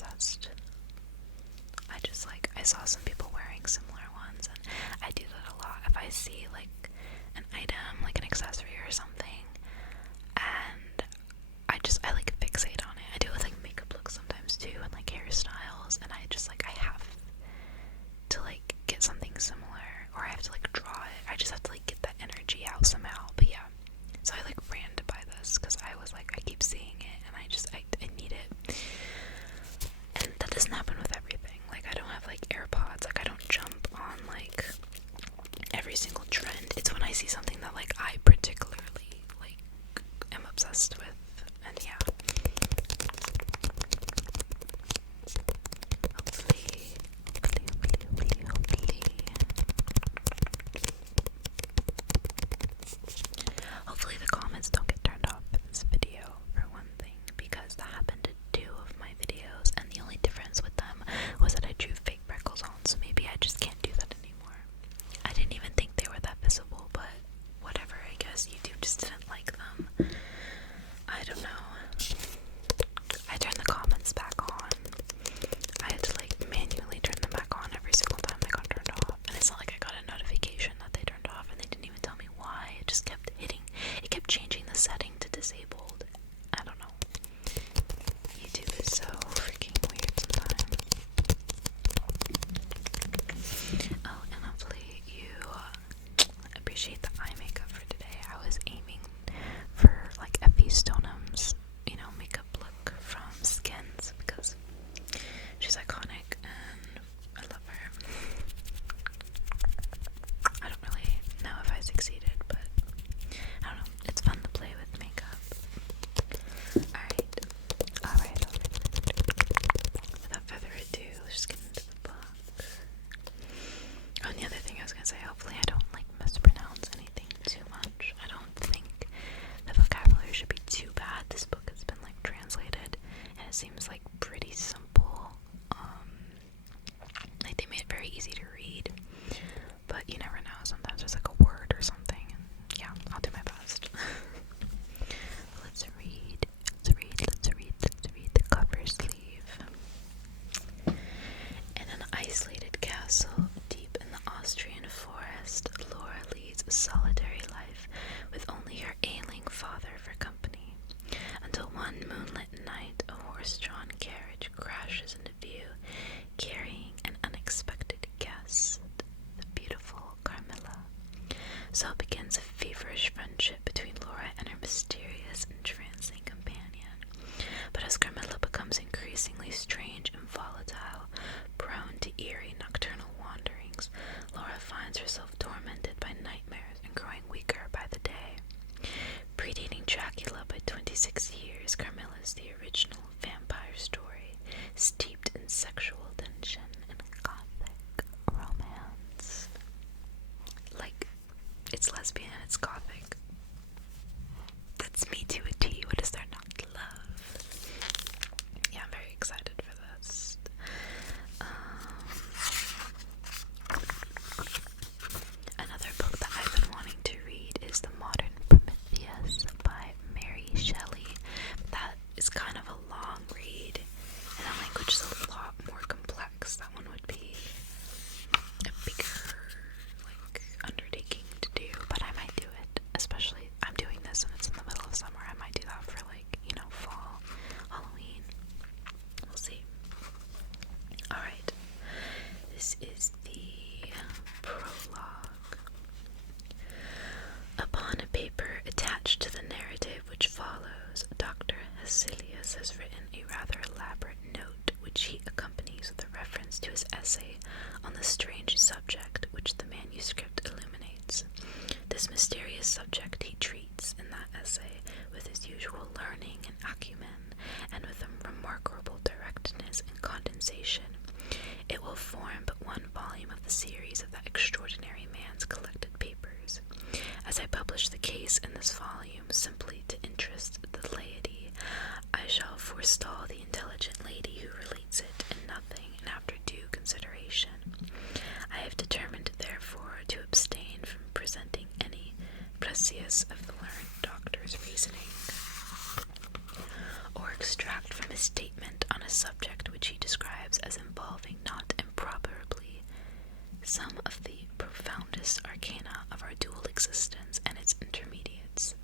obsessed. I saw some people wearing similar ones, and I do that a lot. If I see like an item, like an accessory or something, and I like fixate on it. I do it with like makeup looks sometimes too, and like hairstyles, and I have to like get something similar, or I have to like draw it. I just have to like get that energy out somehow. But yeah, so I like ran to buy this because I was like, I keep seeing it, and I need it. And that doesn't happen with everything. Like, I don't have like AirPods. Like, I don't jump on like every single trend. It's when I see something that like I particularly like am obsessed with, and yeah. Hopefully the comments don't get turned off in this video, for one thing, because that happened to 2 of my videos, and the only difference with them was that I drew fake freckles on, so maybe I just can't do that anymore. I didn't even think they were that visible, but whatever, I guess YouTube just didn't like them. I don't know. I turned the comments back on. I had to like manually turn them back on every single time they got turned off, and it's not like I got a notification that they turned off, and they didn't even tell me why. It just kept changing the setting to disabled. I don't know. YouTube is so freaking weird sometimes. Oh, and hopefully you appreciate the eye makeup for today. I was aiming for like Effie Stoneham's, makeup look from Skins, because she's iconic and I love her. I don't really know if I succeeded, but I don't know, it's fun to play with makeup. Alright. Without further ado, let's just get into the book. Oh, and the other thing I was gonna say, hopefully I don't like mispronounce anything too much. I don't think the vocabulary should be too bad. This book has been like translated, and it seems like pretty simple. Like they made it very easy to read, but you never know. Sometimes there's like a word or something, and yeah, I'll do my best. Let's read the cover sleeve. In an isolated castle deep in the Austrian forest, Laura leads a solitary life with only her ailing father for company, until one moonlit night a horse-drawn carriage crashes into view, carrying an unexpected guest, the beautiful Carmilla. So begins a feverish friendship between Laura and her mysterious, entrancing companion. But as Carmilla becomes increasingly strange and volatile, prone to eerie nocturnal wanderings, Laura finds herself tormented by nightmares and growing weaker by the day. Predating Dracula by 26 years, Carmilla is the original vampire story, steeped in sexual tension and gothic romance. Like, it's lesbian and it's gothic. That's me to a T. What is there not to love? Yeah, I'm very excited for this. Another book that I've been wanting to read is The Modern Prometheus by Mary Shelley. That is kind of a long read, and the language is a lot more complex. That one would be a bigger, like, undertaking to do, but I might do it. Especially, I'm doing this and it's in the middle of summer. I might do that for, like, fall, Halloween. We'll see. Alright. This is the prologue. Upon a paper attached to the narrative which follows, Dr. Hesselius has written a rather elaborate note which he accompanies with a reference to his essay on the strange subject which the manuscript illuminates. This mysterious subject he treats in that essay with his usual learning and acumen, and with a remarkable directness and condensation. It will form but one volume of the series of that extraordinary man's collected papers. As I publish the case in this volume simply to interest the laity, I shall forestall the intelligent lady who relates it in nothing and after due consideration. I have determined, therefore, to abstain from presenting any précieux of the learned doctor's reasoning, or extract from his statement on a subject which he describes as involving not improbably some of the profoundest arcana of our dual existence and its intermediates.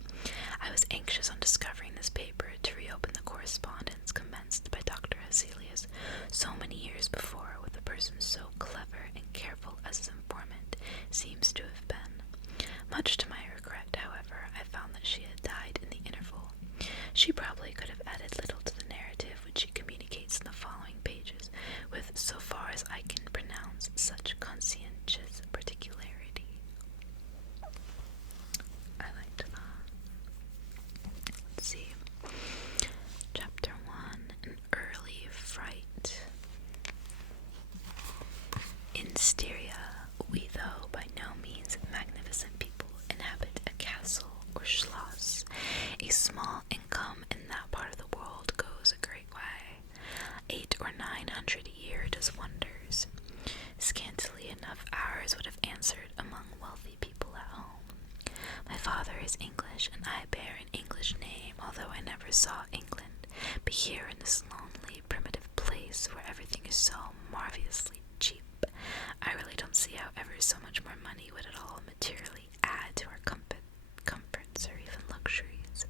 I was anxious on discovering this paper to reopen the correspondence commenced by Dr. Hesselius so many years before with a person so clever and careful as his informant seems to have been. Much to my regret, however, I found that she had died in the interval. She probably could have added little to the narrative which she communicates in the following pages, with, so far as I can pronounce, such conscientious particularity. I liked that. Let's see. Chapter 1, An Early Fright. In Styria, we, though by no means magnificent people, inhabit a castle or schloss. A small income in that part of the world goes a great way. 800 or 900 a year does wonders. Scantily enough ours would have answered among wealthy people at home. My father is English, and I bear an English name, although I never saw England. But here in this lonely, primitive place, where everything is so marvelously cheap, I really don't see how ever so much more money would at all materially add to our comforts or even luxuries.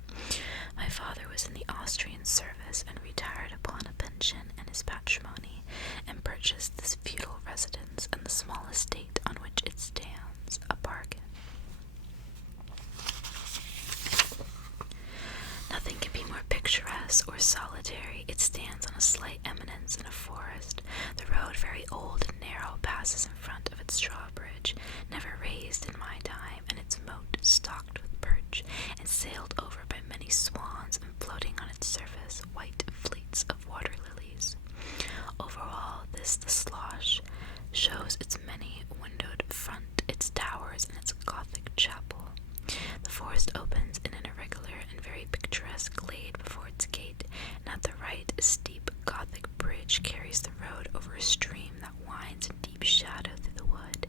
My father was in the Austrian service and retired upon a pension and his patrimony, and purchased this feudal residence and the small estate on which it stands, a bargain. Nothing can be more picturesque or solitary. It stands on a slight eminence in a forest. The road, very old and narrow, passes in front of its drawbridge, never raised in my time, and its moat stocked with perch, and sailed over by many swans, and floating on its surface white fleets of water lilies. Over all this the slosh shows its many-windowed front, its towers, and its Gothic chapel. The forest opens in an irregular and very picturesque glade before its gate, and at the right a steep Gothic bridge carries the road over a stream that winds in deep shadow through the wood.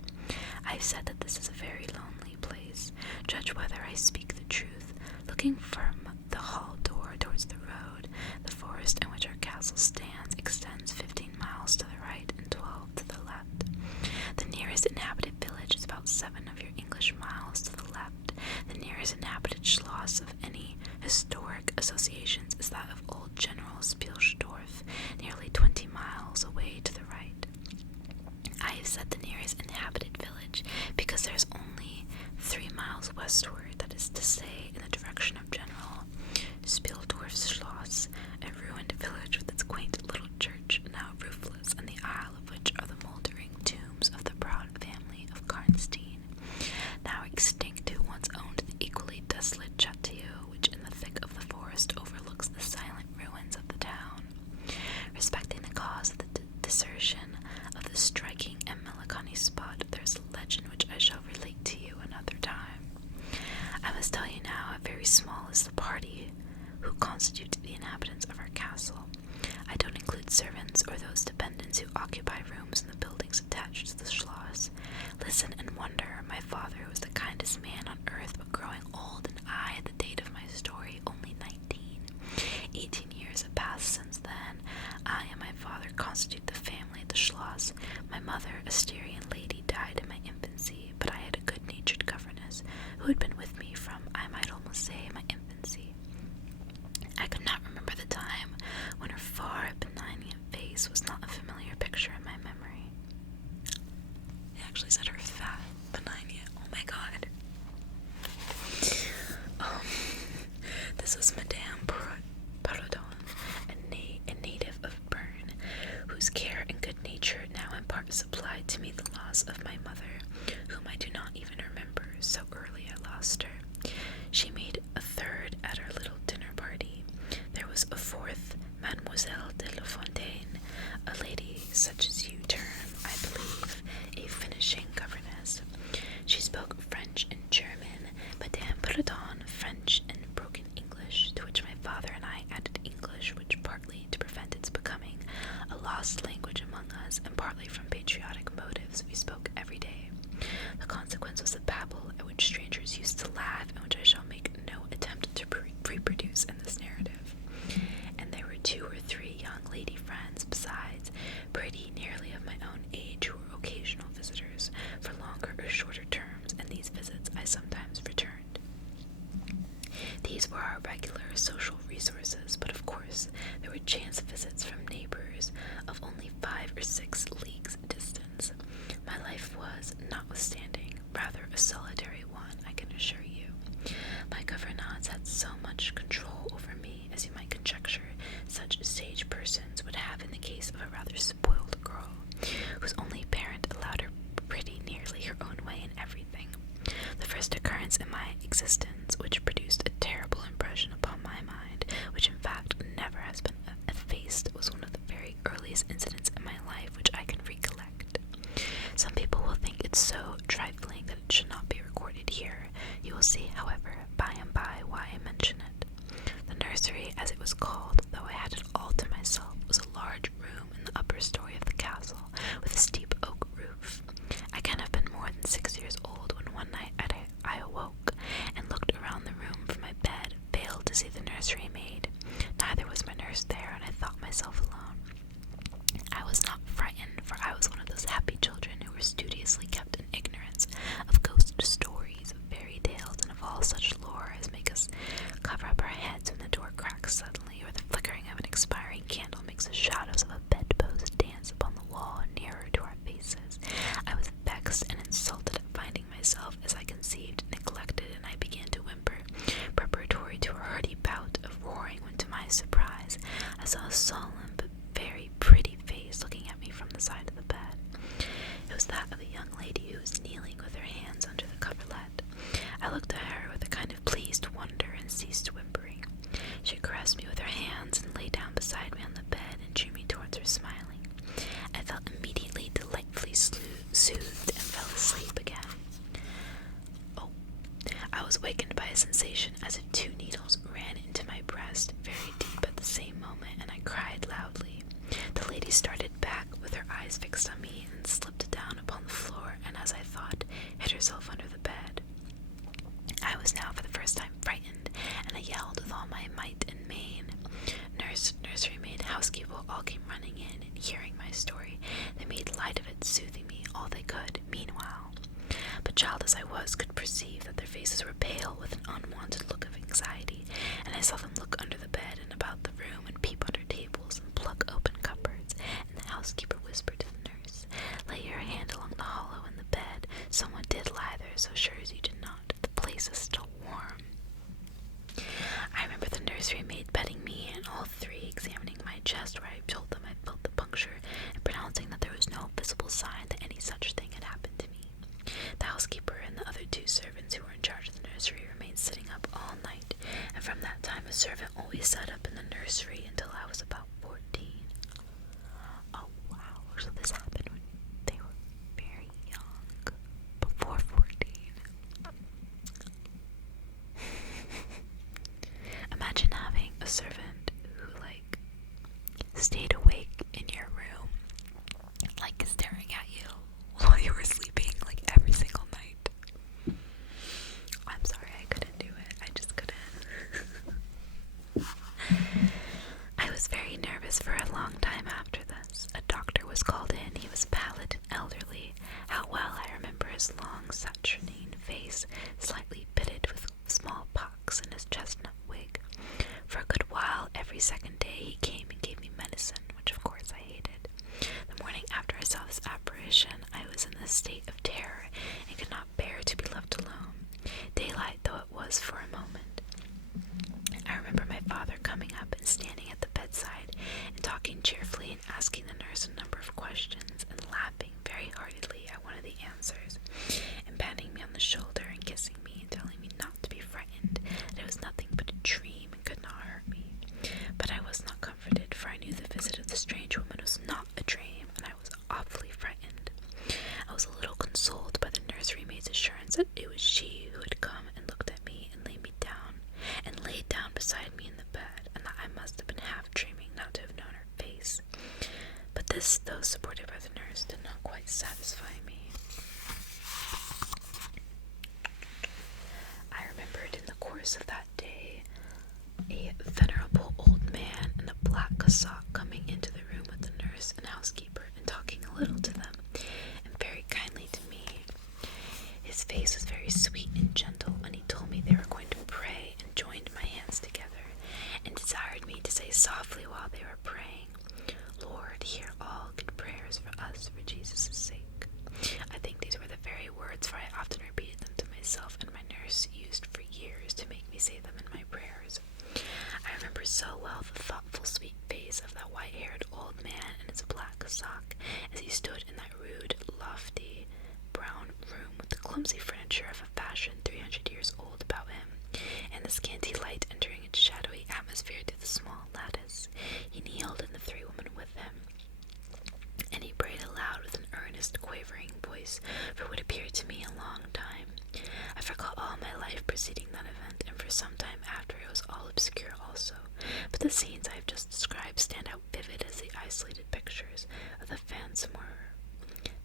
I have said that this is a very lonely place. Judge whether I speak the truth. Looking from the hall door towards the road, the forest in which our castle stands extends 15 miles to the right and 12 to the left. The nearest inhabited village is about 7 of your English miles to the left. The nearest inhabited schloss of any historic associations is that of old General Spielsdorf, nearly 20 miles away to the right. I have said the nearest inhabited village because there is only 3 miles westward, that is to say, in the direction of General Spielsdorf's Schloss, a ruined village with its quaint little church, now roofless, and the aisle of which are the mouldering tombs of the proud family of Karnstein, now extinct, who once owned the equally desolate Château, which in the thick of the forest overlooks the silent ruins of the town. Respecting the cause of the desertion of this striking and melancholy spot, there is a legend which I shall relate to you another time. I must tell you now how very small is the party who constitute the inhabitants of our castle. I don't include servants or those dependents who occupy rooms in the buildings attached to the schloss. Listen and wonder. My father was the kindest man on earth, but growing old, and I, at the date of my story, only 19. 18 years have passed since then. I and my father constitute the family at the schloss. My mother, a Styrian lady, died in my infancy, but I had a good-natured governess who had been with me from, I might almost say, my infancy. I could not remember the time when her far, benignant face was not a familiar picture in my memory. They actually said her fat, benignant. Oh my god. This was Madame Perrodon, a native of Bern, whose care and good nature now in part supplied to me the loss of my mother, whom I do not even remember, so early I lost her. She made a third at our little dinner party. There was a fourth, Mademoiselle de La Fontaine, a lady such as you term, I believe, a finishing governess. She spoke French and German, Madame Perrodon French and broken English, to which my father and I added English, which partly to prevent its becoming a lost language among us, and partly from patriotic motives, we spoke every day. The consequence was a babble at which strangers used to laugh, and which I shall make no attempt to reproduce in this narrative. And there were 2 or 3 young lady friends friends besides, pretty nearly of my own age, who were occasional visitors for longer or shorter terms, and these visits I sometimes returned. These were our regular social resources, but of course there were chance visits from neighbors of only 5 or 6 leagues distance. My life was, notwithstanding, rather a solitary one, I can assure you. My governess had so much control over me, as you might conjecture such sage persons would have in the case of a rather spoiled girl, whose only parent allowed her pretty nearly her own way in everything. The first occurrence in my existence which produced a terrible impression upon my mind, which in fact never has been effaced, was one of the very earliest incidents in my life which I can recollect. Some people will think it so trifling that it should not be recorded here. You will see, however, by and by why I mention it. The nursery, as it was called, though I had it all to myself, was a large room in the upper story of the castle, with a steep oak roof. I can have been more than 6 years old when one night I awoke, and looked around the room from my bed, failed to see the nursery maid. Neither was my nurse there, and I thought myself alone. I was not frightened, for I was one of those happy children who were studiously kept in ignorance of ghost stories, of fairy tales, and of all such lore as make us cover up our heads when the door cracks suddenly, or the flickering of an expiring candle makes the shadows of a bedpost dance upon the wall nearer to our faces. I was vexed and insulted at finding myself, as I conceived, neglected, and I began to whimper, preparatory to a hearty bout of roaring, when to my surprise I saw a solemn but very pretty face looking at me from the side of the bed. It was that of a young lady who was kneeling with her hands under the coverlet. I looked at her with a kind of pleased wonder and ceased whimpering. She caressed me with her hands and lay down beside me on the bed and drew me towards her smiling. I felt immediately delightfully soothed and fell asleep again. Oh, I was wakened by a sensation as if 2 needles ran into my breast very deep at the same moment, and I cried loudly. The lady started back with her eyes fixed on me and slipped down upon the floor, and as I thought, hid herself under the bed. I was now for the first time frightened, and I yelled with all my might and main. Nurse, nursery maid, housekeeper all came running in, and hearing my story, they made light of it, soothing me all they could meanwhile. But child as I was, could perceive that their faces were pale with an unwonted look of anxiety, and I saw them look under the bed and about the room, and peep under tables, and pluck open cupboards, and the housekeeper whispered to the nurse, "Lay your hand along the hollow in the bed. Someone did lie there, so sure as you did not. The place is still warm." I remember the nursery maid petting me, and all 3 examining my chest, where I told them I felt the puncture, and pronouncing that there was no visible sign that any such thing had happened to me. The housekeeper and the other 2 servants who were in charge of the nursery remained sitting up all night, and from that time a servant always sat up in the nursery until I was about 14. Oh wow, so this happened when they were very young, before 14. Imagine having a servant who, stayed awake in your room, staring at you while you were sleeping, every single night. I'm sorry, I couldn't do it. I just couldn't. I was very nervous for a long time after this. A doctor was called in. He was pallid and elderly. How well I remember his long, saturnine face, slightly pitted with small pox, and his chestnut wig. For a good while, every second day, he came and gave me medicine, which of course I hated. The morning after I saw this apparition, I was in a state of terror, and could not bear to be left alone, daylight though it was for a moment. I remember my father coming up and standing at the bedside, and talking cheerfully, and asking the nurse a number of questions, and laughing very heartily at one of the answers, and patting me on the shoulder, and kissing me, and telling me not to be frightened, that it was nothing but a dream, and could not hurt me. But I was not comforted, for I knew the visit of the strange woman was not a dream, and I was awfully frightened. I was a little consoled by the nursery maid's assurance that it was she who had come and looked at me, and laid down beside me in the bed, and that I must have been half dreaming not to have known her face. But this, though supported by the nurse, did not quite satisfy me. I remembered in the course of that day a venerable old man in a black cassock coming into the room with the voice for what appeared to me a long time. I forgot all my life preceding that event, and for some time after it was all obscure also, but the scenes I have just described stand out vivid as the isolated pictures of the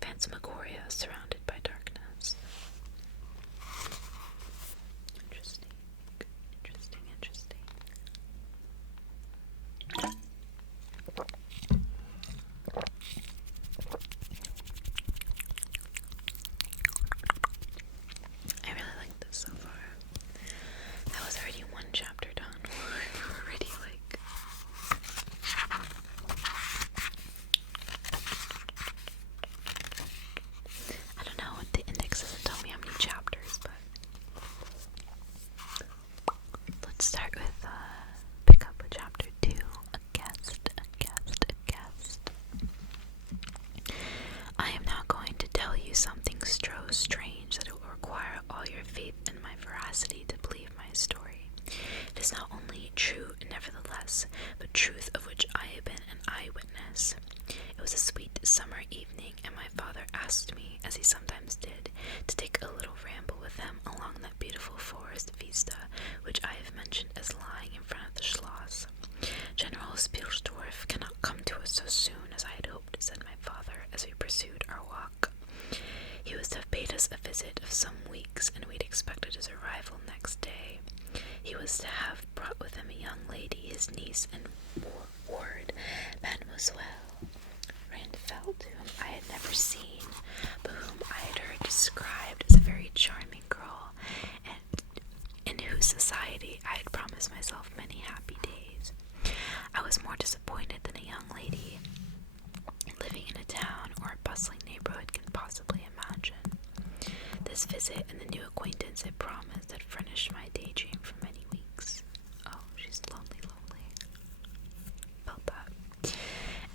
phantasmagoria surrounded by darkness. Interesting. I really like this so far. That was already one chapter done. We're already like... I don't know, the index doesn't tell me how many chapters, but... Let's start with, pick up with chapter 2, a guest. I am now going to tell you something so strange that it will require all your faith in my veracity to believe my story. It is not only true, nevertheless, but truth of which I have been an eyewitness. It was a sweet summer evening, and my father asked me, as he sometimes did, to take a little ramble with him along that beautiful forest vista which I have mentioned as lying in front of the Schloss. General Spielsdorf cannot come to us so soon as I had hoped, said my father, as we pursued our walk. He was to have paid us a visit of some weeks, and we'd expected his arrival next day. He was to have brought with him a young lady, his niece and ward, Mademoiselle Randfeld, whom I had never seen, but whom I had heard described as a very charming girl, and in whose society I had promised myself many happy days. I was more disappointed than a young lady living in a town or a bustling neighborhood can possibly imagine. This visit and the new acquaintance it promised had furnished my daydream for many weeks. Oh, she's lonely. Felt that.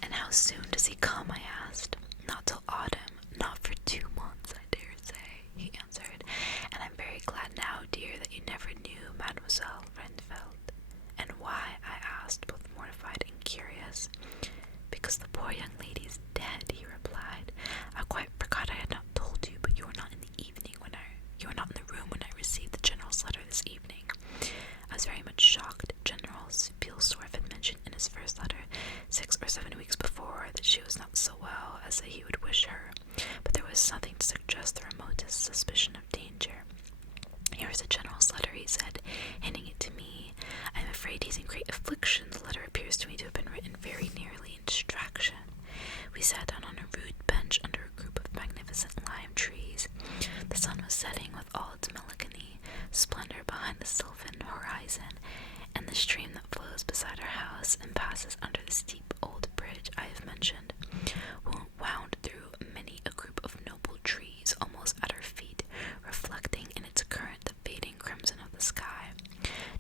And how soon does he come? I asked. Not till autumn, not for 2 months, I dare say, he answered. And I'm very glad now, dear, that you never knew Mademoiselle Randfeld. And why? I asked, both mortified and curious. Because the poor young lady is dead, he replied. I quite forgot I had not told you, but you were not in the room when I received the general's letter this evening. I was very much shocked. General Spielsdorf had mentioned in his first letter 6 or 7 weeks before that she was not so well as that he would wish her, but there was nothing to suggest the remotest suspicion of danger. Here is the general's letter, he said, handing it to me. I am afraid he's in great affliction. The letter appears to me to have been written very nearly in distraction. We sat down on a rude bench under a group of magnificent lime trees. The sun was setting with all its melancholy splendor behind the sylvan horizon, and the stream that flows beside our house and passes under the steep old bridge I have mentioned wound through many a group of noble trees almost at our feet, reflecting in its current the fading crimson of the sky.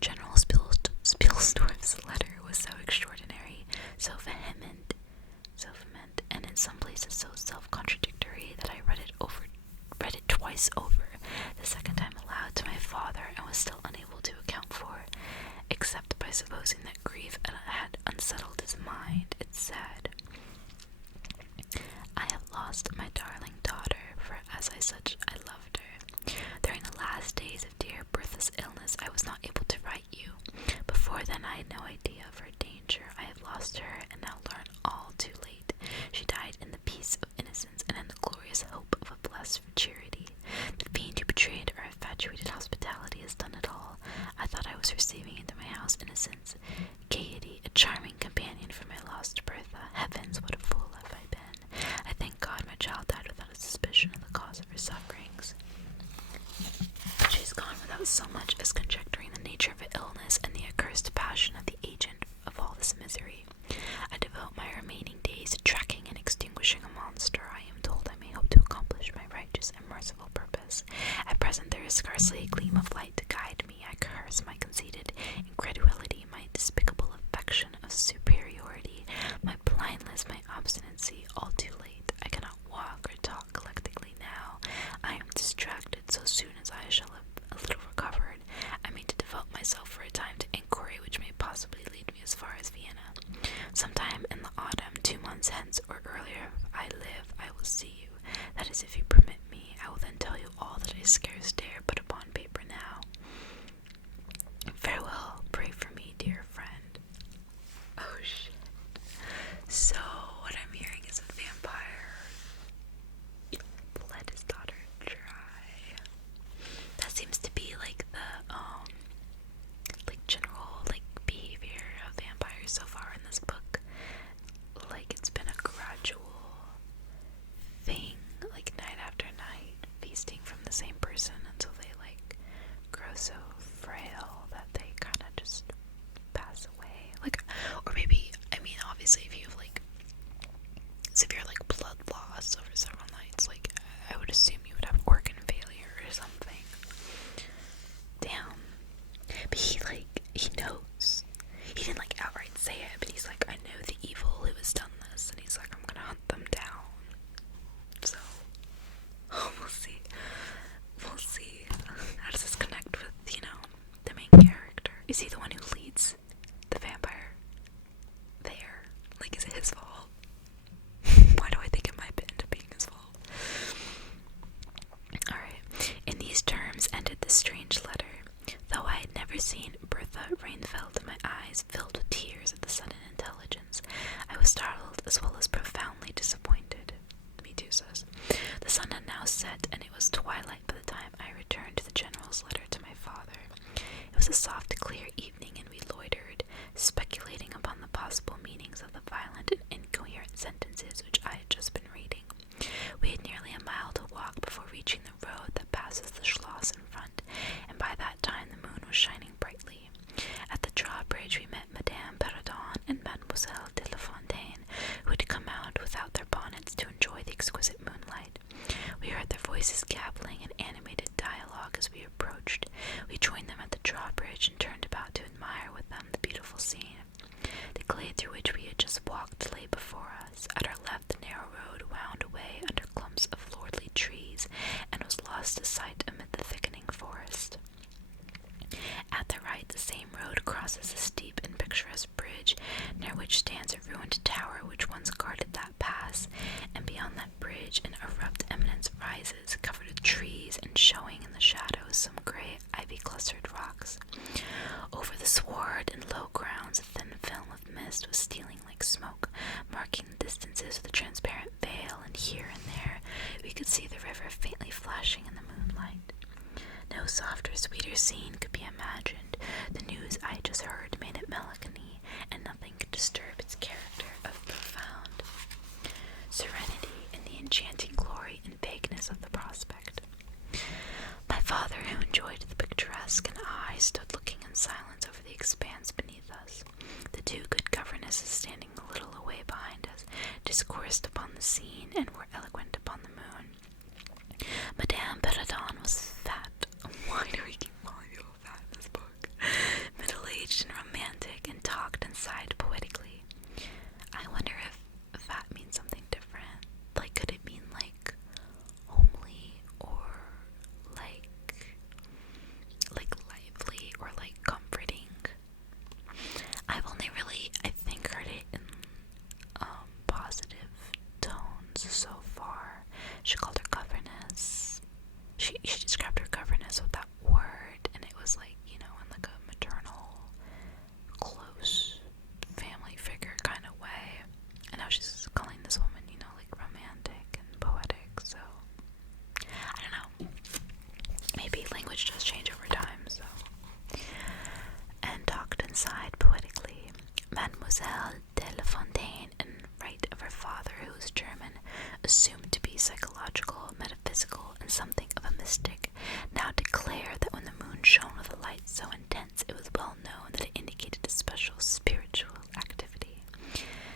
General Spielsdorf's letter was so extraordinary, so vehement, and in some places so self-contradictory that I read it twice over, the second time aloud to my father, and was still unable to account for, except by supposing that grief had unsettled his mind. It said, I have lost my darling daughter, for as I loved her. During the last days of dear Bertha's illness, I was not able to write you. Before then, I had no idea of her danger. I have lost her, and now learn all too late. She died in the peace of innocence and in the glorious hope of a blessed futurity. The fiend who betrayed our infatuated hospitality has done it all. I thought I was receiving into my house innocence, gaiety, a charming companion for my lost Bertha. Heavens, what a fool have I been! I thank God my child died without a suspicion of the cause of her sufferings. She is gone without so much as conjecturing the nature of her illness and the accursed passion of the agent of all this misery. I devote my remaining days to tracking and extinguishing a monster. I am told I may hope to accomplish my righteous and merciful purpose. At present there is scarcely a gleam of light to guide me. I curse my conceited incredulity, my despicable affection of superiority, my blindness, my obstinacy. All too late. I cannot walk or talk collectedly now. I am distracted. So soon as I shall have a little recovered, I mean to devote myself for a time to inquiry which may possibly lead me as far as Vienna. Sometime in the autumn, 2 months hence or earlier, if I live, I will see you. That is, if you permit scarce dare put upon paper now. Farewell, pray for me, dear friend. Oh shit. So, what I'm hearing is a vampire bled his daughter dry. That seems to be like the, general, behavior of vampires so far in this book. It's been a gradual thing, night after night, feasting from the same person until they, grow so frail that they kind of just pass away. Or maybe, obviously, if you have, severe, blood loss over several nights, I would assume you would have organ failure or something. Damn. But he knows. He didn't, outright say it, but he's I know the evil who has done this, and he's I'm gonna hunt them down. So, we'll see. We'll see. How does this connect with, the main character? Is he the one who leads the vampire there? Is it his fault? Why do I think it might end up being his fault? Alright. In these terms ended this strange letter. Though I had never seen Bertha Reinfeldt, my eyes filled with tears at the sudden intelligence. I was startled as well as profoundly disappointed. Me too, sis. The sun had now set, and it was twilight by the time I returned to the general's letter to my father. It was a soft, clear evening, and we loitered, speculating upon the possible meanings of the violent and incoherent sentences which I had just been reading. We had nearly a mile to walk before reaching the road that passes the Schloss in front, and by that time the moon was shining brightly. At the drawbridge we met Madame Perrodon and Mademoiselle de la Fontaine, who had come out without their bonnets to enjoy the exquisite moonlight. We heard their voices gabbling in animated dialogue as we approached. We joined them at the drawbridge and turned about to admire with them the beautiful scene. The glade through which we had just walked lay before us. At our left the narrow road wound away under clumps of lordly trees and was lost to sight amid the thickening forest. At the right, the same road crosses a steep and picturesque bridge, near which stands a ruined tower which once guarded that pass, and beyond that bridge an abrupt eminence rises, covered with trees and showing in the shadows some grey ivy-clustered rocks. Over the sward and low grounds a thin film of mist was stealing like smoke, marking the distances with a transparent veil, and here and there we could see the river faintly flashing in the moonlight. No softer, sweeter scene could be imagined. The news I had just heard made it melancholy, and nothing could disturb its character of profound serenity in the enchanting glory and vagueness of the prospect. My father, who enjoyed the picturesque, and I stood looking in silence over the expanse beneath us. The two good governesses, standing a little away behind us, discoursed upon the scene and were eloquent upon the moon. Madame Perrodon was fat. Why do we keep calling people fat in this book? Middle-aged and romantic, and talked and sighed poetically. I wonder if fat means something different. Could it mean, homely, or, lively, or, comforting? I've only really, I think, heard it in, positive tones so far. She called her governess. She described her governess with that word, and it was in a maternal, close family figure kind of way. And now she's calling this woman, romantic and poetic, so I don't know. Maybe language does change over time, so. And talked and sighed poetically. Mademoiselle de la Fontaine, in right of her father, who was German, assumed to be psychological, metaphysical, and something of a mystic, now declared that when the moon shone with a light so intense, it was well known that it indicated a special spiritual activity.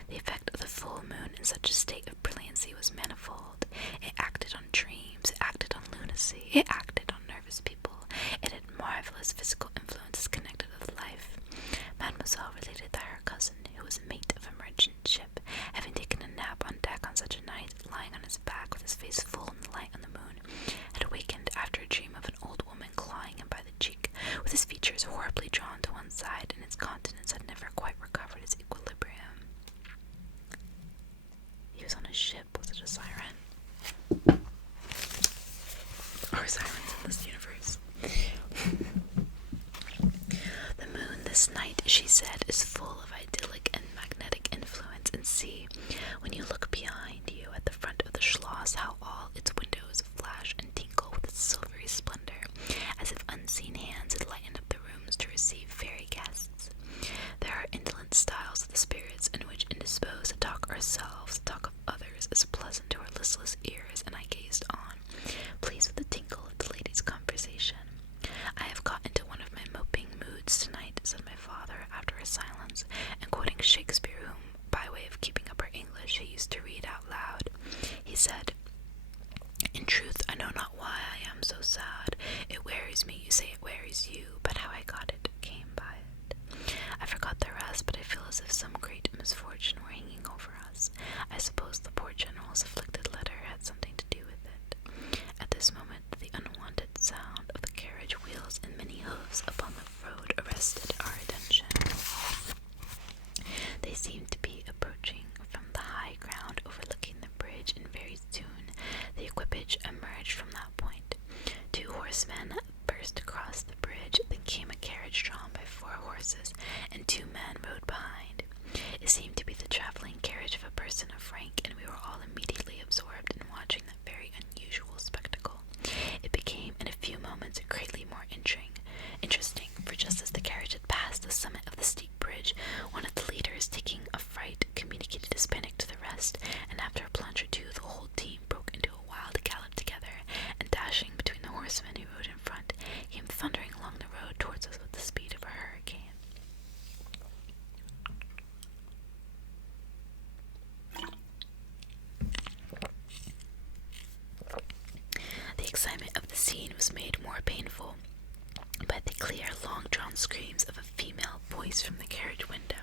The effect of the full moon in such a state of brilliancy was manifold. It acted on dreams, it acted on lunacy, it acted on nervous people. It had marvelous physical influences connected with life. Mademoiselle related that her cousin, who was mate of a merchant ship, having taken a nap on deck on such a night, lying on his back with his face full in the light on the moon, had awakened after a dream of an old woman clawing him by the cheek, with his features horribly drawn to one side, and his countenance had never quite recovered its equilibrium. He was on a ship. Was it a siren? Or sirens in suppose the poor general's afflicted letter had something to do with it. At this moment, the unwonted sound of the carriage wheels and many hoofs upon the road arrested our attention. They seemed to be approaching from the high ground overlooking the bridge, and very soon the equipage emerged from that point. 2 horsemen burst across the bridge, then came a carriage drawn by 4 horses, and 2 men rode behind. It seemed to be the traveling carriage of a person of rank, and we were all immediately absorbed in watching that very unusual spectacle. It became in a few moments greatly more interesting, for just as the carriage had passed the summit of the steep bridge, one of the leaders, taking a fright, communicated his panic to the rest, and after a plunge or 2, the whole team broke into a wild gallop together, and dashing between the horsemen who rode in front, came thundering along the road towards us with the speed of a hurricane. The excitement of the scene was made more painful by the clear, long-drawn screams of a female voice from the carriage window.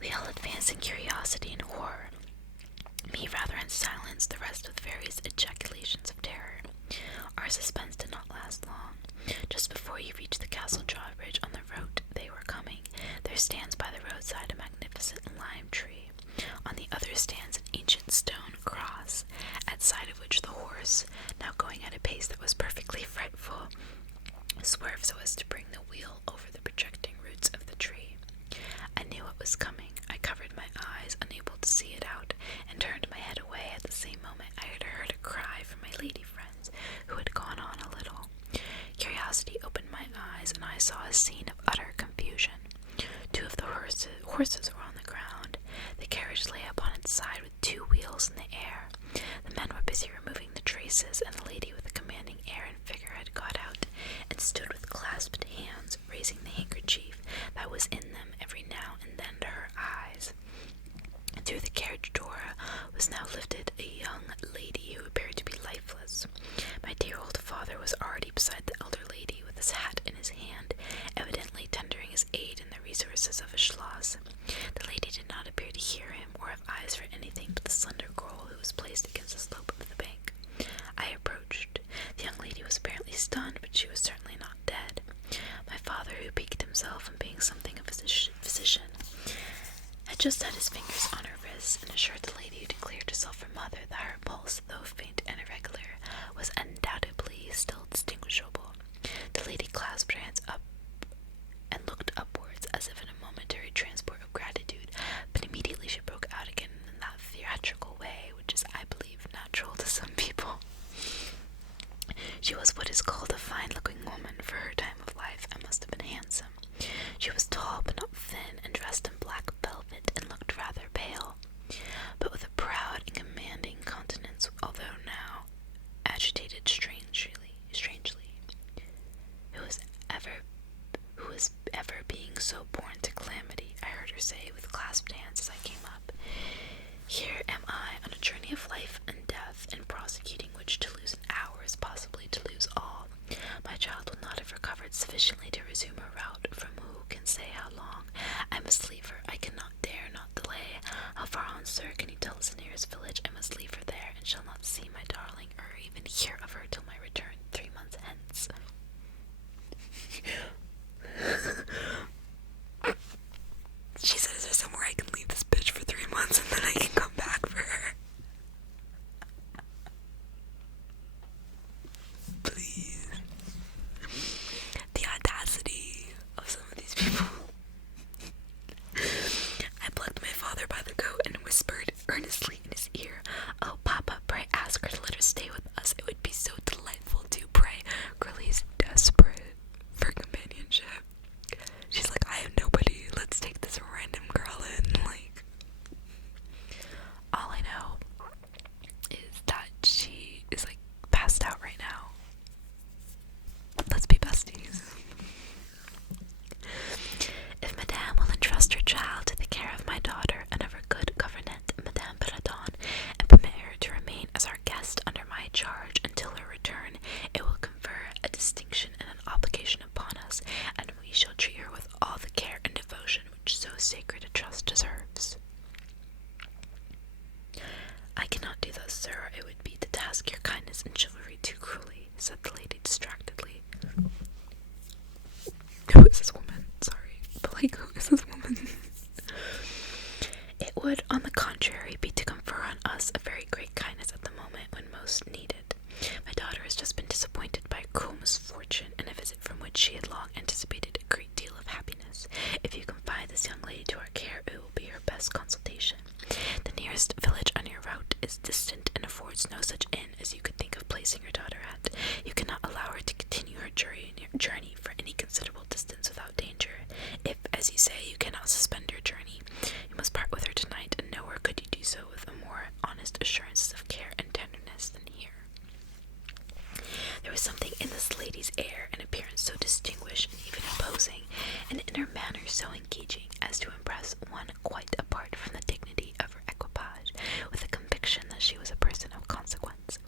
We all advanced in curiosity and horror, me rather in silence, the rest with various ejaculations of terror. Our suspense did not last long. Just before you reach the castle drawbridge on the road they were coming, there stands by the roadside a magnificent lime tree. On the other stands an ancient stone cross, at sight of which the horse, now going at a pace that was perfectly frightful, swerved so as to bring the wheel over the projecting roots of the tree. I knew what was coming. I covered my eyes, unable to see it out, and turned my head away. At the same moment I had heard a cry from my lady friends, who had gone on a little. Curiosity opened my eyes, and I saw a scene of utter confusion. 2 of the horses were on the ground. The carriage lay upon its side with 2 wheels in the air. The men were busy removing the traces, and the lady with a commanding air and figure had got out, and stood with clasped hands, raising the handkerchief that was in them every now and then to her eyes. Through the carriage door was now lifted a young lady who appeared to be lifeless. My dear old father was already beside the elder lady, with his hat in his hand, evidently tendering his aid in the resources of a schloss. The lady did not appear to hear him, or have eyes for anything but the slender girl who was placed against the slope of the bank. I approached. The young lady was apparently stunned, but she was certainly not dead. My father, who piqued himself on being something of a physician, had just had his fingers on her wrists, and assured the lady, who declared herself her mother, that her pulse, though faint and irregular, was undoubtedly still distinguishable. The lady clasped her hands up and looked upwards, as if in a momentary transport of gratitude, but immediately she broke out again in that theatrical said the lady distractedly. Who is this woman? Sorry, but like, who is this woman? It would, on the contrary, be to confer on us a very great kindness at the moment when most needed. My daughter has just been disappointed by a cruel misfortune, and a visit from which she had long anticipated a great deal of happiness. If you confide this young lady to our care, it will be her best consultation. The nearest village on your route is distant and affords no such inn as you could think of placing your daughter at. You cannot allow her to continue her journey for any considerable distance without danger. If, as you say, you cannot suspend your journey, you must part with her tonight, and nowhere could you do so with a more honest assurance of care and tenderness than here. There was something in this lady's air and appearance so distinguished and even imposing, and in her manner so engaging, as to impress one quite apart from the dignity of her equipage, with a conviction that she was a person of consequence.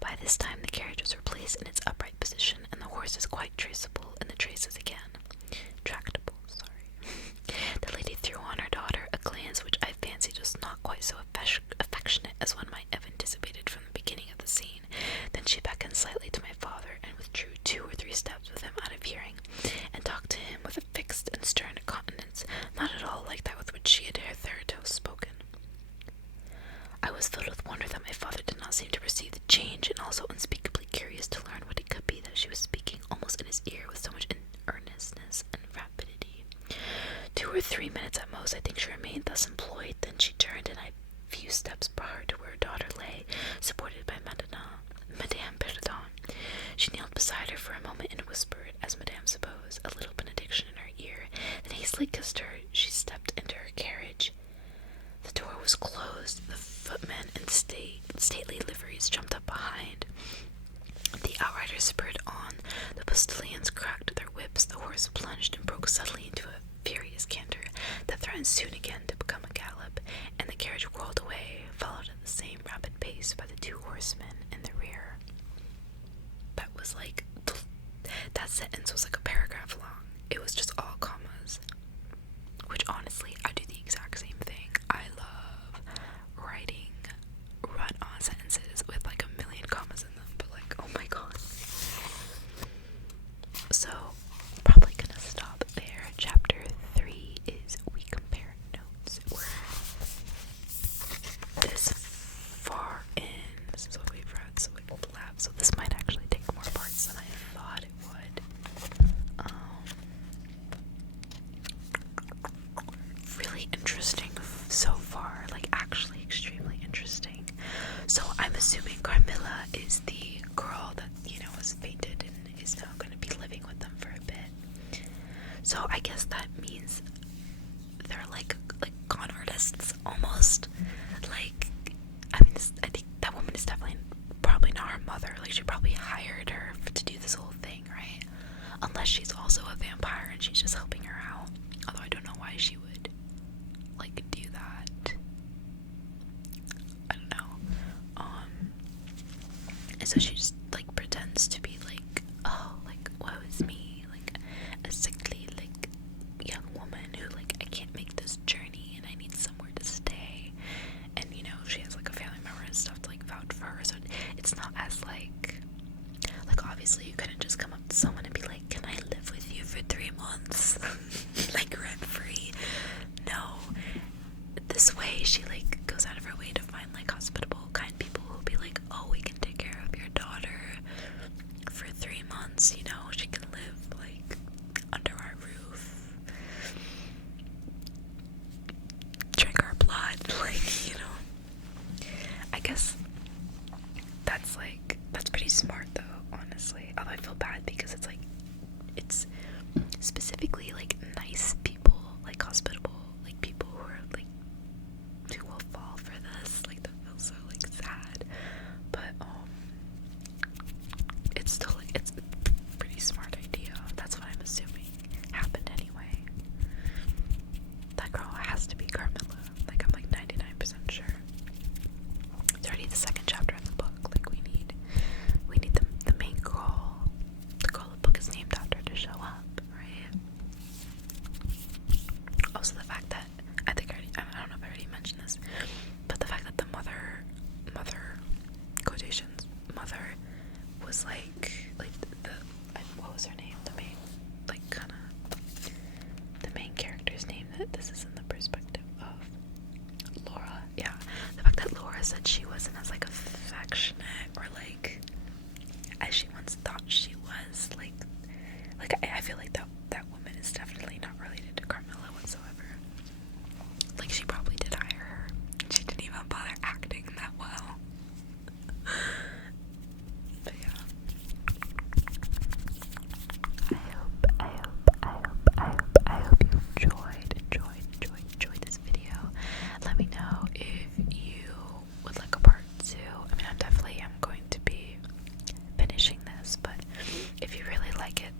By this time the carriage was replaced in its upright position, and the horses quite traceable in the traces again. Tractable, sorry. The lady threw on her daughter a glance which I fancied was not quite so affectionate as one might have anticipated from the beginning of the scene. Then she beckoned slightly to my father, and withdrew 2 or 3 steps with him out of hearing, and talked to him with a fixed and stern countenance, not at all like that with which she had hitherto spoken. I was filled with wonder that my father did not seem to perceive the change, and also unspeakably curious to learn what it could be that she was speaking almost in his ear with so much earnestness and rapidity. 2 or 3 minutes at most, I think she remained thus employed. Then she turned, and I few steps brought her to where her daughter lay, supported by Madame Perdon. She knelt beside her for a moment and whispered, as Madame supposed, a little benediction in her ear. Then hastily kissed her. She stepped into her carriage. The door was closed. The footmen in stately liveries jumped up behind. The outriders spurred on. The postilions cracked their whips. The horse plunged and broke suddenly into a furious canter that threatened soon again to become a gallop, and the carriage whirled away, followed at the same rapid pace by the 2 horsemen in the rear. That sentence was like a paragraph long. It was just all commas, which honestly, I do the exact same thing. I love writing run-on sentences with like a million commas in them, but like, oh my god. So, probably gonna stop there. Chapter 3 is We Compare Notes. We're this far in, so we've read, so we left, so this might actually take more parts than I thought it would. Really interesting so far, like actually extremely interesting. So I'm assuming Carmilla is the girl that, was fated and is now going to be living with them for a bit. So I guess that means they're like con artists almost. Like, I think that woman is definitely probably not her mother. Like, she probably hired her to do this whole thing, right? Unless she's also a vampire and she's just helping her out. Although I don't know why she would do that. I don't know. And so she just pretends to be woe is me, a sickly young woman who I can't make this journey and I need somewhere to stay, and she has a family member and stuff to vouch for her. So it's not as obviously you couldn't just come up to someone and be like, can I live with you for 3 months rent free? No. This way she goes out of her way to find hospitable, kind people who'll be like, oh, we can take care of your daughter for 3 months, she can live under our roof, drink our blood, I guess that's pretty smart though, honestly. Although I feel bad because it's specifically nice people, hospitable, people who are who will fall for this, that feel so sad. But it's still it's a pretty smart idea. That's what I'm assuming happened anyway. That girl has to be Carmilla. I'm 99% sure. It's already the 2nd chapter of the book. We need the main girl, the girl the book is named after, to show up. said she wasn't as like affectionate or like as she once thought she was. Like I feel like that woman is definitely not related to Carmilla whatsoever. Like, she probably did hire her. She didn't even bother acting that well. But yeah. I hope you enjoyed this video. Let me know if you would like a part 2. I mean, I'm definitely going to be finishing this, but if you really like it,